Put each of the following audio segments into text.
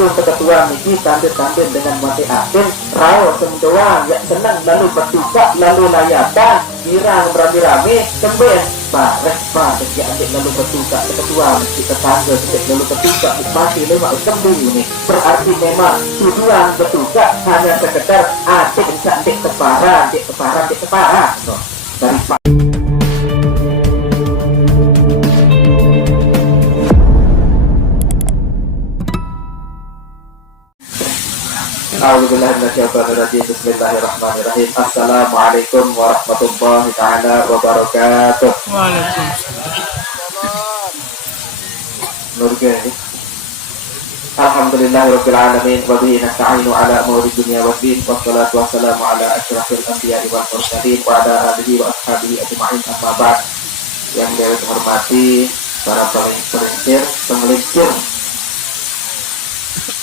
langsung ke ketua niki tandem dengan mati atin rao semdoang ya senang lalu bertukar lalu layatan girang berami-rami kemudian Pak ya ambil lalu bertukar ke ketua niki tetangga lalu bertukar masih lewat kembali ini berarti memang tujuan bertukar hanya sekedar adik cantik keparan dari Pak. Bismillahirrahmanirrahim. Assalamualaikum warahmatullahi taala wabarakatuh. Waalaikumsalam. Alhamdulillahirabbil alamin wa bihi nasta'inu ala umuri dunya waddin wassalatu wassalamu ala asyrafil anbiya'i wal mursalin wa ala alihi wa ashabihi ajma'in amma ba'd. Yang saya hormati para pengelincir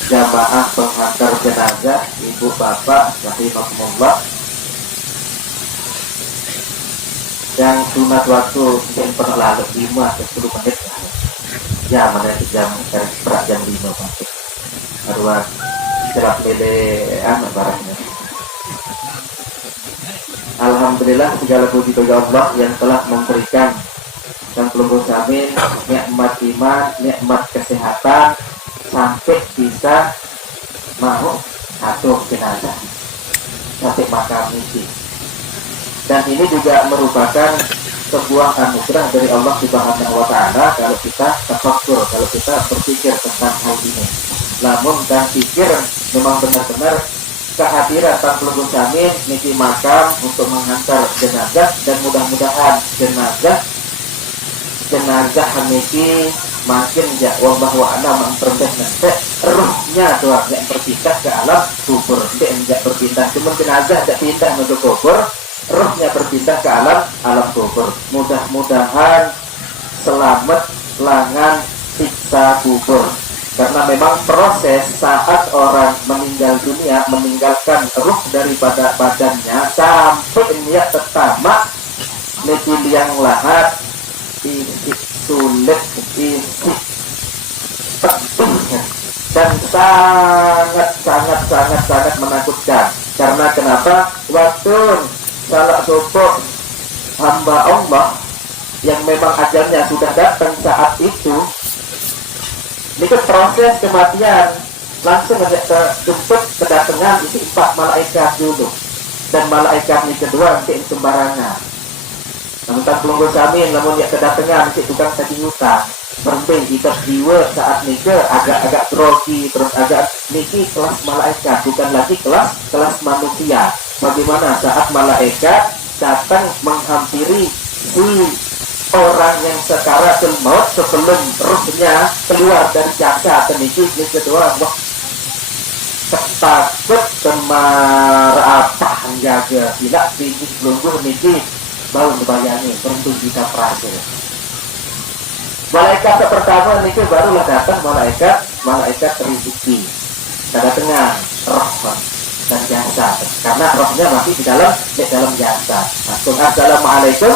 jamaah penghantar jenazah ibu bapak rahimahumullah yang sunat waktu mungkin pernah lalu 5 ke 10 menit ya mana jam berat jam 5 masuk baruan cerap lelean barangnya. Alhamdulillah segala puji bagi Allah yang telah memberikan dan pelunggu samin nikmat iman, nikmat kesehatan sampai bisa mau satu jenazah sampai makam ini, dan ini juga merupakan sebuah anugerah dari Allah Subhanahu wa taala kalau kita tafakkur, kalau kita berpikir tentang hal ini. Namun dan pikir memang benar-benar kehadiran Pak Pelunggu Samin niki makam untuk menghantar jenazah, dan mudah-mudahan jenazah niki makin ya wallahu a'lam memperoleh nanti ruhnya doang yang berpindah ke alam kubur, tidak berpindah cuma jenazah tidak pindah menuju kubur, ruhnya berpindah ke alam kubur. Mudah-mudahan selamat langan siksa kubur, karena memang proses saat orang meninggal dunia meninggalkan ruh daripada badannya sampai niat pertama niki liang lahat sulit dan sangat menakutkan. Karena kenapa? Waktu salah satu hamba Allah yang memang ajalnya sudah datang saat itu, ini proses kematian langsung jemput kedatangan itu 4 malaikat dulu, dan malaikat ini kedua nanti sembarangan. Namun tak Pelunggu Samin, namun ya kedatangan si tukang tadi utang berhenti kita jiwa saat nikah agak grogi, terus agak niki kelas malaikat, bukan lagi kelas manusia. Bagaimana saat malaikat datang menghampiri si orang yang sekaratul maut sebelum ruhnya keluar dari jasad niki kedua, wah takut kemarah apa jaga tidak tinggi Pelunggu niki baru dibayangin tentu kita berhasil. Malaikat pertama ini barulah datang malaikat rezeki, kedatangan roh dan jasad, karena rohnya masih di dalam jasad. Langsung assalamualaikum,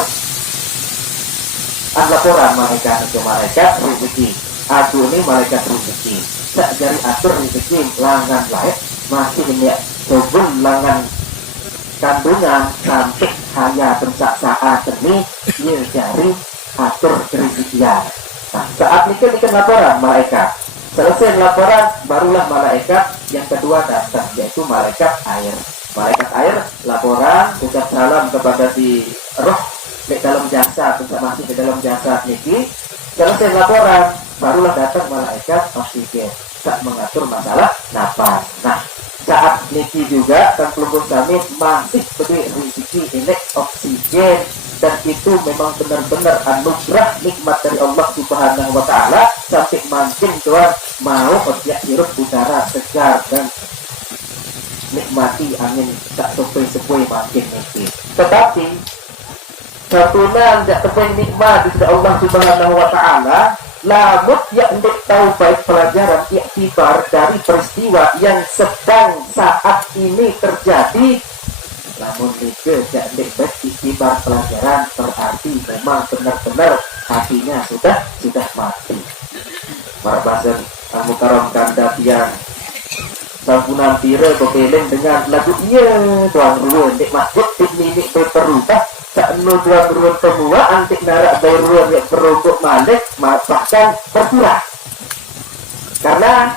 laporan malaikat itu malaikat rezeki. Aku ini malaikat rezeki. Tak dari atur rezeki langan lain masih ini tubuh langan kandungan sampai hanya pensak saat ini dia cari atur rezekian. Nah, saat ini kan laporan malaikat. Selesai laporan, barulah malaikat yang kedua datang, yaitu malaikat air. Malaikat air laporan, ucap salam kepada si roh di dalam jasad, masih di dalam jasad niki. Selesai laporan, barulah datang malaikat oksigen, tak mengatur masalah nafas. Nah, saat niki juga kan Pelunggu Samin masih beri rezeki ini oksigen, dan itu memang benar-benar anugerah nikmat dari Allah Subhanahu wa taala sampai makin tuan mau objek hirup udara segar dan nikmati angin tak sepoi-sepoi makin niki. Tetapi satunan tak sepoi nikmat dari Allah Subhanahu wa taala, namun yang hendak tahu baik pelajaran iktibar dari peristiwa yang sedang saat ini terjadi. Namun juga tidak hendak baik iktibar pelajaran, berarti memang benar-benar hatinya sudah mati. Para bahasan mukaram kanda yang sampunan tira berpeling dengan lagu iya tuan ruan dek masjid ini berperubah sakno tuan ruan semua antik narak dari ruan yang berobok malik bahkan berkurang karena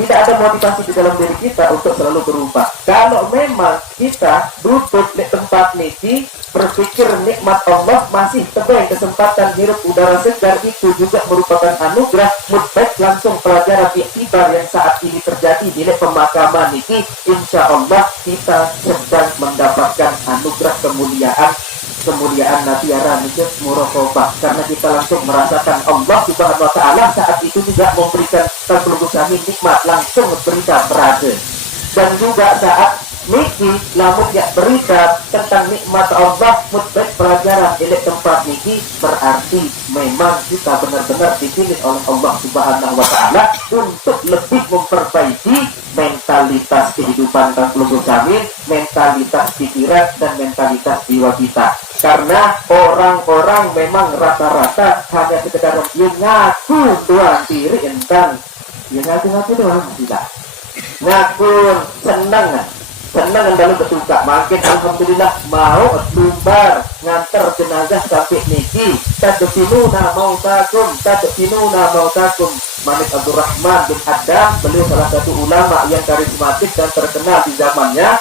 tidak ada motivasi di dalam diri kita untuk selalu berubah. Kalau memang kita duduk di tempat niki berpikir nikmat Allah masih tebal kesempatan hirup udara segar itu juga merupakan anugerah mutbek langsung pelajaran iktibar yang saat ini terjadi di pemakaman niki insya Allah kita sedang mendapatkan anugerah kemuliaan natiara niki muraqabah karena kita langsung merasakan Allah Subhanahu wa taala saat itu juga memberikan pelunggus kami nikmat langsung berita berada dan juga saat niki lamun ya berita tentang nikmat Allah mutbek pelajaran di tempat niki berarti memang kita benar-benar dipilih oleh Allah Subhanahu wa taala untuk lebih memperbaiki mentalitas kehidupan dan pelunggus kami, mentalitas pikiran dan mentalitas jiwa kita. Karena orang-orang memang rata-rata hanya sekedar mengaku doang diri entan, ya ngaku-ngaku doang tidak. Ngaku senang dalam bertukar. Makin alhamdulillah mau lumbar ngantar jenazah sampai niki. Tadfinuna mautakum. Malik Abdurrahman bin Adam, beliau salah satu ulama yang karismatik dan terkenal di zamannya.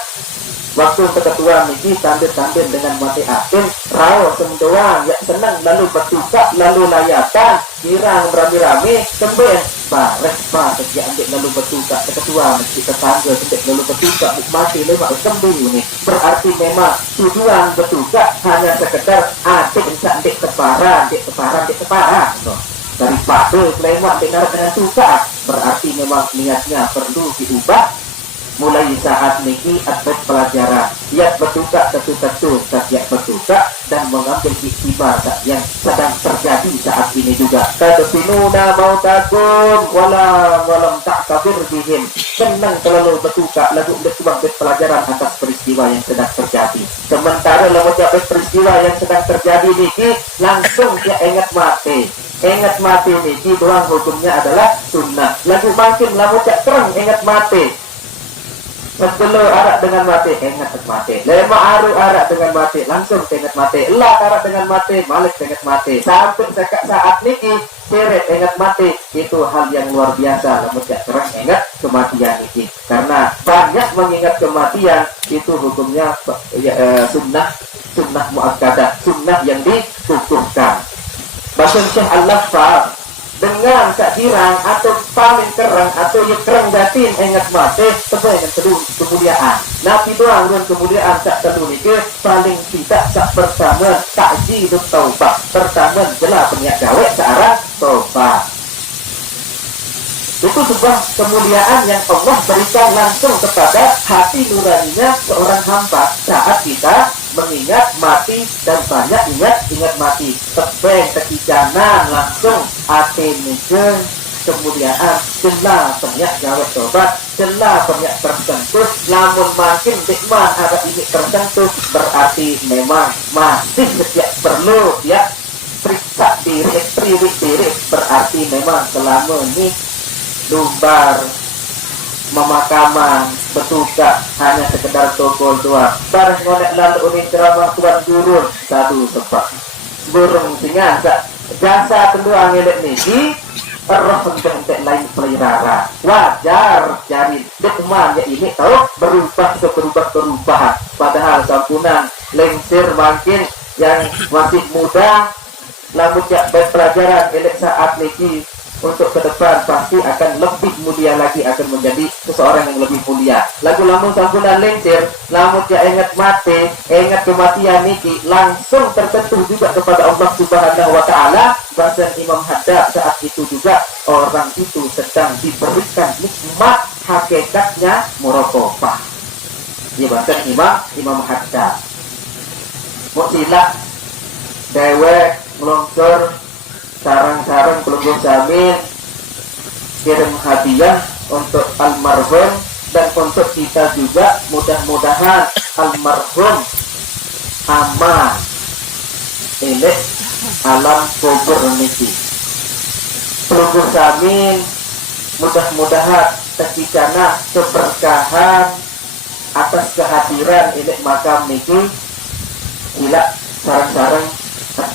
Waktu ketua niki sambil dengan mati asin, rao semdoang ya senang lalu bertukar lalu layatan, kirang berami-rami kembali barek sejak ambil lalu bertukar ketua masjid tetangga sedek lalu bertukar mati lewat kembali ini berarti memang tujuan bertukar hanya sekedar adik cantik teparan daripada lewat dengan tukar berarti memang niatnya perlu diubah. Mulai saat niki ada pelajaran yang bertukar tentu setiap bertukar dan mengambil iktibar yang sedang terjadi saat ini juga. Tadfinuna mautakum walam ta'tabir bihim. Senang terlalu bertukar lalu untuk pelajaran atas peristiwa yang sedang terjadi. Sementara lalu dapat peristiwa yang sedang terjadi niki langsung dia ingat mati niki doang hukumnya adalah sunnah. Lalu makin lalu tak terang ingat mati. Sebelum arak dengan mati, ingat mati. Lema aru arak dengan mati, langsung ingat mati. Elah arak dengan mati, malik ingat mati. Sampai saat niki, seret ingat mati. Itu hal yang luar biasa. Namun tidak terang ingat kematian ini. Karena banyak mengingat kematian, itu hukumnya sunnah muakkadah, sunnah yang dikukuhkan. Bahkan Syekh Al-Lafar dengan tak girang atau paling kerang atau yang kerang datin ingat mati sebab yang kedua kemuliaan nabi doang dan kemuliaan tak kedua itu paling tidak tak pertama takjidut taubah pertama jelas penyak gawe searah taubah itu sebuah kemuliaan yang Allah berikan langsung kepada hati nuraninya seorang hamba saat kita mengingat mati dan banyak ingat mati tebeng kekijanan langsung hati nujeng kemuliaan jelas penyak gawe tobat jelas penyak tersentuh namun makin nikmat ada ini tersentuh berarti memang masih setiap perlu ya periksa diri berarti memang selama ini lumbar memakaman bertukar hanya sekedar tokol doang bareng ngonek lalu ini ceramah tuan gurun satu sebab burung singan jasa kedua ngelek niki roh penting lain pelirara wajar jadi dekman ya ini tahu berubah padahal sampunan lengser makin yang masih muda namun jak pelajaran elek saat niki untuk ke depan pasti akan lebih mulia lagi akan menjadi seseorang yang lebih mulia. Lagu lamun sampunan lengser, lamun dia ingat mati, ingat kematian niki langsung tertentu juga kepada Allah Subhanahu wa taala. Bahkan Imam Haddad saat itu juga orang itu sedang diberikan nikmat hakikatnya muraqabah. Ya bahkan Imam Haddad. Mutilak dewek melongsor sarang-sarang pelunggu jamin kirim hadiah untuk almarhum dan untuk kita juga mudah-mudahan almarhum aman ini alam kubur niki pelunggu jamin mudah-mudahan ketikana keberkahan atas kehadiran ini makam niki sila sarang-sarang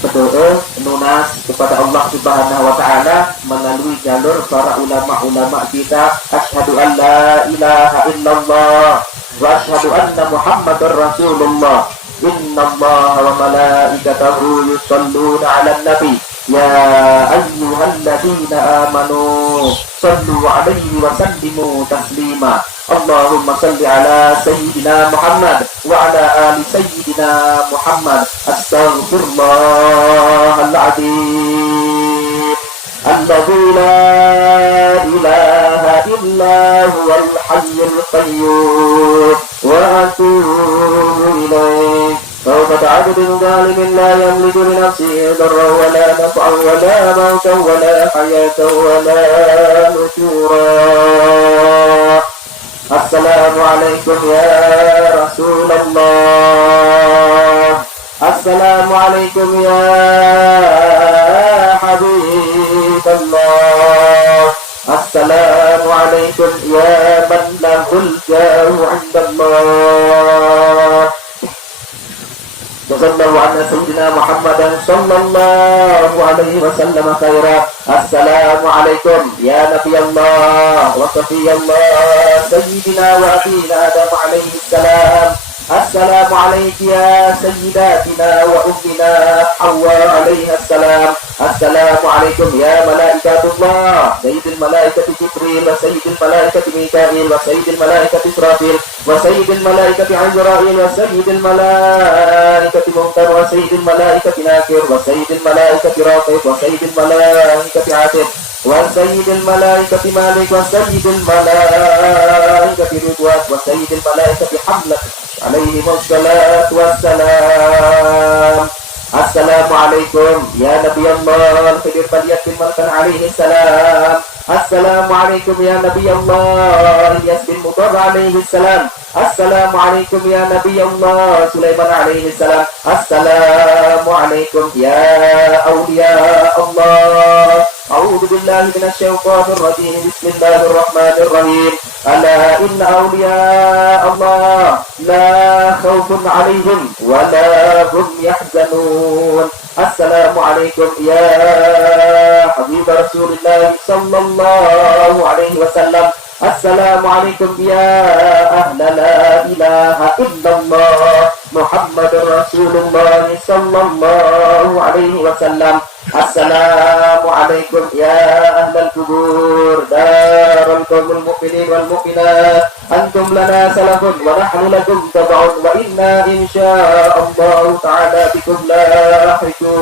berdoa nunas kepada Allah Subhanahu wa taala melalui jalur para ulama-ulama kita. Asyhadu an la ilaha illallah wa asyhadu anna Muhammadar Rasulullah. Innallaha wa malaikatahu yusholluna 'alan nabi. Ya ayyuhalladzina amanu sallu 'alaihi wa sallimu taslima. Allahumma salli ala sayyidina Muhammad wa ala ali sayyidina Muhammad. Astaghfirullahal adzim alladzi la ilaha illa huwal hayyul qayyum wa atubu ilaih. فوق عبد ظالم لا يملك لنفسه ضرا ولا نفعا ولا موتا ولا حياة ولا نشورا. السلام عليكم يا رسول الله. السلام عليكم يا حبيب الله. السلام عليكم يا من له الجاه عند الله. Sallallahu ala sayyidina Muhammadan sallallahu alaihi wasallam khairan. Assalamu alaikum ya Nabi Allah wa Safiyallah sayyidina wa abina Adam alaihi salam. Assalamu alayki ya sayyidatina wa ummina Hawa alaihi salam. Assalamu alaikum ya malaikatullah sayyidil malaikati Jibril wa sayyidil malaikati Mikail wa sayyidil malaikati Israfil wa sayyidil malaikati Azrail wa sayyidil malaikati Munkar wa sayyidil malaikati Nakir wa sayyidil malaikati Raqib wa sayyidil malaikati Atid wa sayyidil malaikati Malik wa sayyidil malaikati Ridwan wa sayyidil malaikati Hamlat alaihi wassalatu wassalam. Assalamualaikum ya Nabi Allah Khidir Baliyatin Markan alaihi salam. Assalamualaikum ya Nabi Allah Ilyas bin Mudar alaihi salam. Assalamualaikum ya Nabi Allah Sulaiman alaihi salam. Assalamualaikum ya awliya Allah. A'udzu billahi minasyaitonir rajim. Bismillahirrahmanirrahim. Ala inna awliya Allah la khawfun 'alaihim wa la hum yahzanun. Assalamualaikum ya habib Rasulullah sallallahu alaihi wasallam. Assalamualaikum ya ahla la ilaha illallah Muhammadur Rasulullah sallallahu alaihi wasallam. Assalamualaikum ya ahlal kubur darul qaumul mu'minin wal mu'minat. Antum lana salafun wa nahnu lakum tab'un wa inna insyaallah ta'ala bikum lahiqun.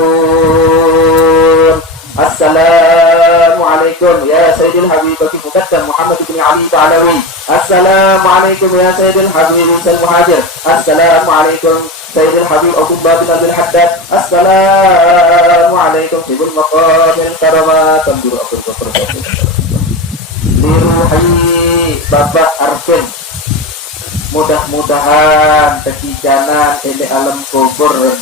Assalamualaikum ya Sayyidil Habib Muqaddam Muhammad bin Ali Ta'alawi. Assalamualaikum ya Sayyidil Habib Sal Muhajir. Assalamualaikum Sayyidil Habib Abdullah bin Abdul Haddad. Assalamualaikum Sibul Maqamil Karamat Tanjur Abdul Ghafar. Liruhi Bapak Arfin. Mudah-mudahan kekijanan ini alam kubur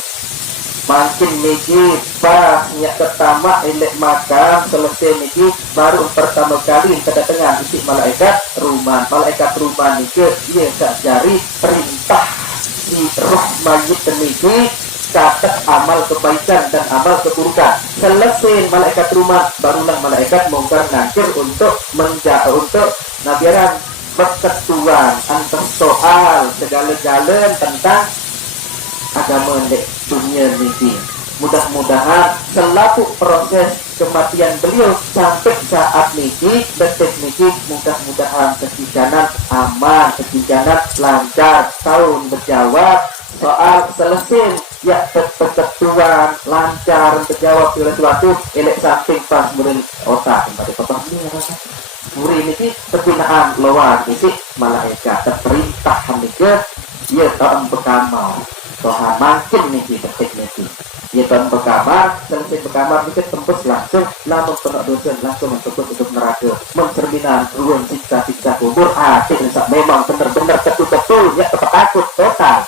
makin niki pas nyak pertama elek makam selesai niki baru pertama kali kedatangan isi malaikat rumah niki dia tak jari perintah si roh mayit niki catat amal kebaikan dan amal keburukan. Selesai malaikat rumah barulah malaikat mungkar nakir untuk nabiaran perketuan antar soal segala-gala tentang agama di dunia ini. Mudah-mudahan selaku proses kematian beliau sampai saat niki detik niki mudah-mudahan kekijanan aman, kekijanan lancar, tahun berjawab soal selesai ya ketuan lancar terjawab oleh suatu elek samping pas murid otak pada papa ini murid ini penggunaan luar ini malaikat terperintah mereka ia tahun berkamal Tuhan makin nih detik nih. Ya Tuhan berkabar, selesai berkabar kita tembus langsung, lamun penuh dosa langsung menembus untuk neraka, mencerminkan ruang siksa kubur. Memang benar-benar betul-betul ya takut total.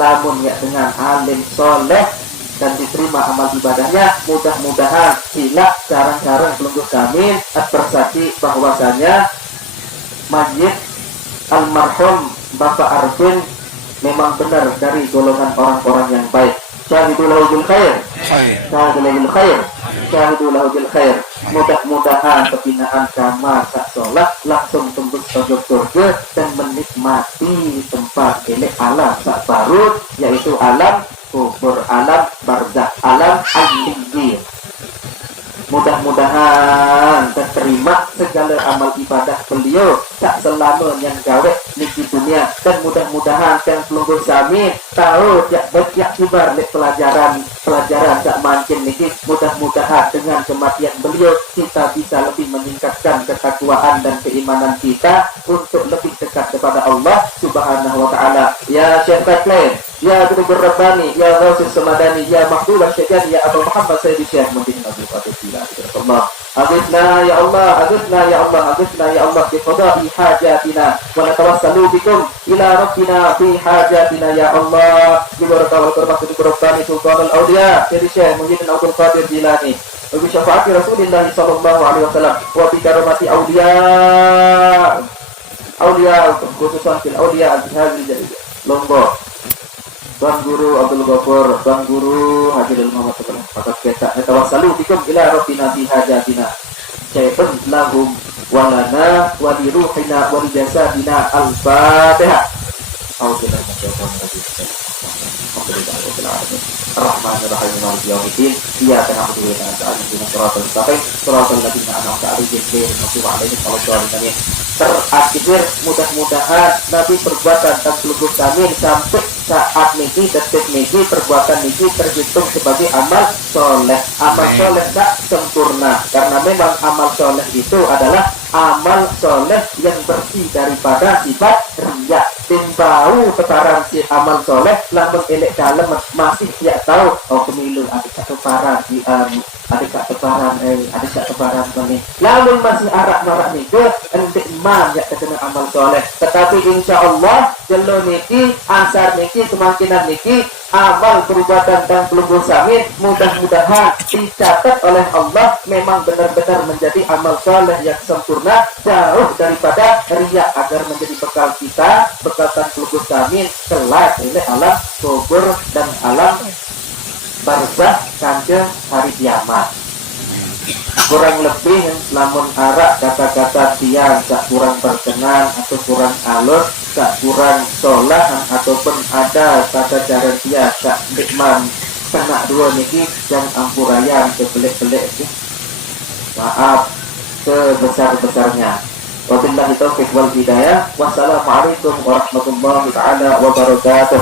Lamun ya dengan alim soleh dan diterima amal ibadahnya, mudah-mudahan sila cara-cara pelungguh kami bersaksi bahwasanya mayit almarhum Bapak Arvin memang benar dari golongan orang-orang yang baik. Syahidu lahu bil khair. Syahidu lahu bil khair. Syahidu lahu bil khair. Mudah-mudahan kebinaan kama sak sholat langsung tembus pojok surga dan menikmati tempat ini alam sak baru, yaitu alam kubur, alam barzakh, alam al-liyyin. Mudah-mudahan terima segala amal ibadah beliau tak selama yang gawe niki dunia, dan mudah-mudahan yang pelungguh sami tahu jak banyak kibar pelajaran tak mancin niki. Mudah-mudahan dengan kematian beliau kita bisa lebih meningkatkan ketakwaan dan keimanan kita untuk lebih dekat kepada Allah Subhanahu wa taala. Ya Syekh Taklin, ya Guru Rabbani, ya Ghaus Samadani, ya Mahbub Syekh, ya Abu Muhammad Sayyid Syekh Muhammad Abdul Qadir Allah. Aghithna ya Allah, aghithna ya Allah, aghithna ya Allah bi qada'i hajatina wa natawassalu bikum ila rabbina fi hajatina ya Allah. Bi barakah wal qurbat bi Rabbani sultanul awliya Sayyid Syekh Muhyiddin Abdul Qadir Jilani wa bi syafaati Rasulillah sallallahu alaihi wasallam wa bi karamati awliya khususan fil awliya al-hadhihi Lombok. Tuan Guru Abdul Ghafur, Tuan Guru Haji Muhammad Sallallahu Alaihi Wasallam. Tawassalu bikum ila rabbina fi hajatina. Syai'un lahum walana waliruhina walijasadina al-Fatihah. Alhamdulillah. Ar-Rahmanir-Rahim Maliki Yaumiddin. Iyyaka na'budu wa iyyaka nasta'in. Shiratal mustaqim, shiratal ladzina an'amta 'alaihim ghairil maghdubi 'alaihim waladdallin. Terakhir, mudah-mudahan Nabi perbuatan dan seluruh kami sampai saat niki, detik niki, perbuatan niki terhitung sebagai amal soleh. Amal soleh tak sempurna, karena memang amal soleh itu adalah amal soleh yang bersih daripada sifat riya. Timbau tetaran si amal soleh, lamun elek dalam masih tidak tahu. Oh pemilu adik keteparan di adik keteparan ini. Lamun masih arak-marak niku entik man ya terkena amal soleh. Tetapi insya Allah jelo niki, asar niki, kemungkinan niki amal perbuatan dan pelungguh sami mudah-mudahan dicatat oleh Allah memang benar-benar menjadi amal soleh yang sempurna, jauh daripada riya, agar menjadi bekal kita, bekal dan pelungguh sami kelak ini alam kubur dan alam barzakh kanjeng hari kiamat. Kurang lebih lamun arak kata-kata tiang tak kurang berkenan atau kurang halus, tak kurang sholat, ataupun ada kata cara dia tak nikmat kena dua niki yang ampurayan kebelik-belik itu, maaf sebesar-besarnya. Wabillahi taufiq wal hidayah. Wassalamualaikum warahmatullahi taala wabarakatuh.